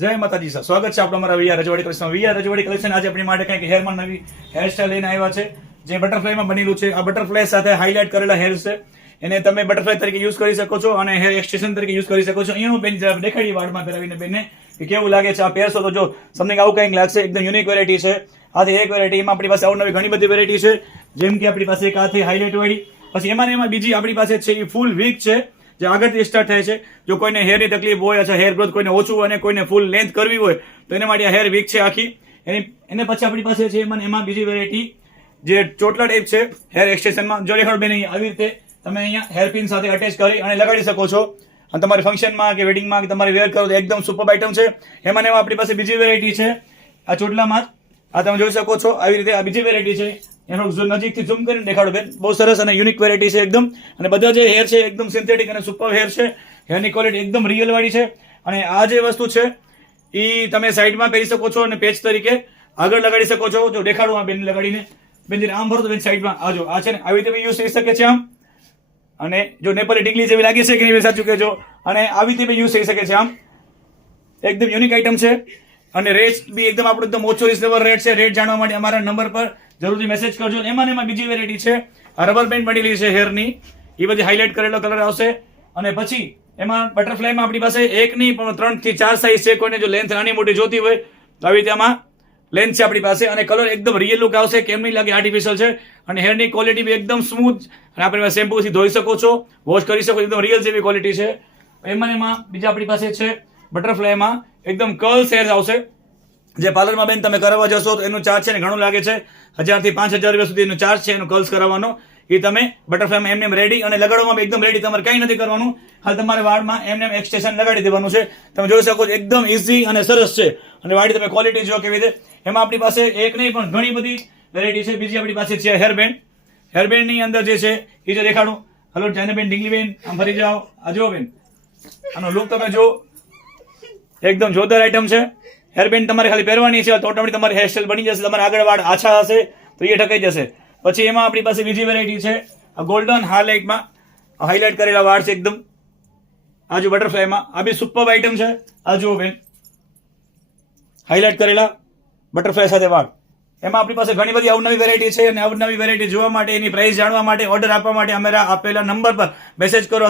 જય માતાજી સર, સ્વાગત છે આપણો અમારા વીઆર રજવાડી કલેક્શન. વીઆર રજવાડી કલેક્શન આજે આપણી માટે કંઈક હેરમાં નવી હેરસ્ટાઈલ લઈને આવ્યા છે, જે બટરફ્લાયમાં બનેલું છે. આ બટરફ્લાય સાથે હાઇલાઇટ કરેલા હેર છે, એને તમે બટરફ્લાય તરીકે યુઝ કરી શકો છો અને હેર એક્સટેન્શન તરીકે યુઝ કરી શકો છો. અહીંયાનું બેન જરા દેખાડી વાળમાં પહેરાવીને બેનને કે કેવું લાગે છે. આ પહેરશો તો જો સમથિંગ આવું કંઈક લાગશે. એકદમ યુનિક વેરાયટી છે. આથી એક વેરાયટી, એમાં આપણી પાસે અવનવી ઘણી બધી વેરાયટી છે, જેમ કે આપણી પાસે એક આથી હાઇલાઇટ વાળી, પછી એમાં ને એમાં બીજી આપણી પાસે છે એ ફૂલ વીક છે, જે આગળથી સ્ટાર્ટ થાય છે. જો કોઈને હેરની તકલીફ હોય, અથવા હેર ગ્રોથ કોઈને ઓછું અને કોઈને ફૂલ લેન્થ કરવી હોય તો એના માટે આ હેર વીક છે આખી. એને પછી આપણી પાસે છે એમાં બીજી વેરાયટી જે ચોટલા ટાઈપ છે હેર એક્સટેન્શનમાં. જો દેખાડો બેન, આવી રીતે તમે અહીંયા હેરપિન સાથે અટેચ કરી અને લગાડી શકો છો. અને તમારી ફંક્શનમાં કે વેડિંગમાં કે તમારે વેર કરો તો એકદમ સુપર આઇટમ છે. એમાં ને એમાં આપણી પાસે બીજી વેરાયટી છે આ ચોટલામાં જ. આ તમે જોઈ શકો છો આવી રીતે આ બીજી વેરાયટી છે. એનો નજીકથી ઝૂમ કરીને દેખાડો બેન. બહુ સરસ અને યુનિક વેરાયટી છે એકદમ. અને બધા જે હેર છે એકદમ સિન્થેટિક અને સુપર હેર છે. હેરની ક્વોલિટી એકદમ રિયલ વાળી છે. અને આ જે વસ્તુ છે એ તમે સાઈડમાં પહેરી શકો છો અને પેચ તરીકે આગળ લગાડી શકો છો. જો દેખાડું આ બેન લગાડીને. બેન જઈને આમ ભરો તો બેન સાઈડમાં આજો. આ છે ને આવી રીતે યુઝ થઈ શકે છે આમ. અને જો નેપાળી ડીંગલી જેવી લાગે છે કે નહીં સાચું કહેજો. અને આવી રીતે યુઝ થઈ શકે છે આમ. એકદમ યુનિક આઈટમ છે. અને રેટ બી એકદમ આપણું એકદમ ઓછો રિઝનેબલ રેટ છે. રેટ જાણવા માટે અમારા નંબર પર જરૂરથી મેસેજ કરજો. એમાં બીજી વેરાયટી છે, આ રબર બેન્ડ બનેલી છે હેરની, એ બધી હાઇલાઇટ કરેલો કલર આવશે. અને પછી એમાં બટરફ્લાયમાં આપણી પાસે એક નહીં પણ 3 થી 4 સાઇઝ છે. કોઈને જો લેન્થ નાની મોટી જોતી હોય તો આવી રીતે આમાં લેન્થ છે આપણી પાસે. અને કલર એકદમ રિયલ લુક આવશે, કેમ નહીં લાગે આર્ટિફિશિયલ છે. અને હેરની ક્વોલિટી બી એકદમ સ્મૂથ, અને આપણે શેમ્પૂથી ધોઈ શકો છો, વોશ કરી શકો, એકદમ રિયલ જેવી ક્વોલિટી છે. એમાં બીજા આપણી પાસે છે બટરફ્લાયમાં એકદમ કર્લ્સ હેર આવશે, જે પાર્લરમાં બેન તમે કરાવવા જશો તો એનું ચાર્જ છે ને ઘણું લાગે છે. 1000 થી 5000 રૂપિયા સુધી એનું ચાર્જ છે એનું કર્લ્સ કરાવવાનો. એ તમે બટરફ્લાયમાં એમને રેડી અને લગાડવામાં એકદમ રેડી. તમારે કંઈ નથી કરવાનું, હાલ તમારે વાળમાં એમને એક્સટેન્શન લગાડી દેવાનું છે. તમે જોઈ શકો છો એકદમ ઇઝી અને સરસ છે. અને વાળી તમે ક્વોલિટી જો કેવી રીતે. એમાં આપણી પાસે એક નહીં પણ ઘણી બધી વેરાયટી છે. બીજી આપણી પાસે છે હેરબેન્ડ. હેરબેન્ડની અંદર જે છે એ જો દેખાડું. હલો જાને બેન, ડીંગલી બેન, આમ ફરી જાઓ. આ જો બેન, આનો લુક તમે જો, એકદમ જોરદાર આઈટમ છે. હેરબેન્ડ તમારે ખાલી પહેરવાની છે તો ઓટોમેટિક તમારી હેરસ્ટાઈલ બની જશે. તમારે આગળ વાળ આછા હશે તો એ ઠકાઈ જશે. પછી એમાં આપણી પાસે બીજી વેરાયટી છે આ ગોલ્ડન હાઇલાઇટમાં હાઇલાઇટ કરેલા વાળ છે એકદમ. આ જો બટરફ્લાયમાં આ બી સુપર આઈટમ છે. આ જુઓ બેન, હાઇલાઇટ કરેલા બટરફ્લાય સાથે વાળ. એમાં આપણી પાસે ઘણી બધી અવનવી વેરાયટી છે. અને અવનવી વેરાયટી જોવા માટે, એની પ્રાઇસ જાણવા માટે, ઓર્ડર આપવા માટે અમારા આપેલા નંબર પર મેસેજ કરો.